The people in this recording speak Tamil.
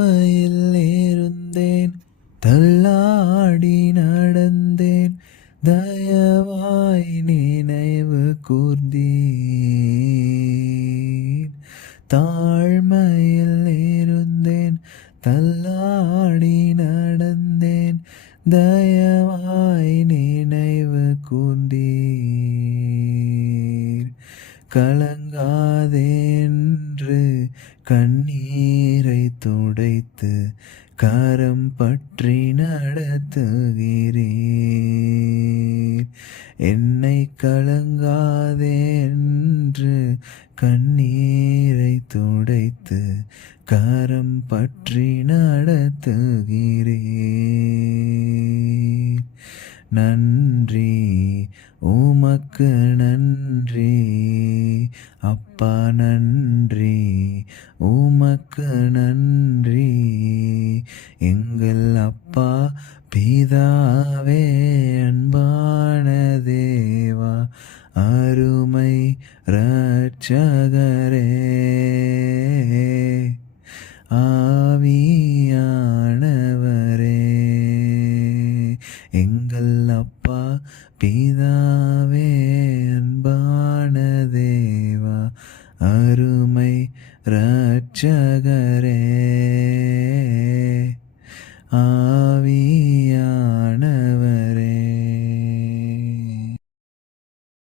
தாழ்மையில் இருந்தேன், தள்ளாடி நடந்தேன், தயவாய் நினைவு கூர்ந்தீர். தாழ்மையில் இருந்தேன், தள்ளாடி நடந்தேன், தயவாய் நினைவு கூர்ந்தீர். கலங்காதே என்று கண்ணீரை துடைத்து கரம் பற்றி நடத்துகிறீர். என்னை கலங்காதே என்று கண்ணீரை துடைத்து கரம் பற்றி நடத்துகிறீர். நன்றி, உமக்கு நன்றி அப்பா, நன்றி, உமக்கு நன்றி எங்கள் அப்பா பிதாவே, அன்பான தேவா, அருமை இரட்சகரே, ஆவியானவரே, எங்கள் அப்பா பிதாவே, அன்பான தேவா, அருமை இரட்சகரே,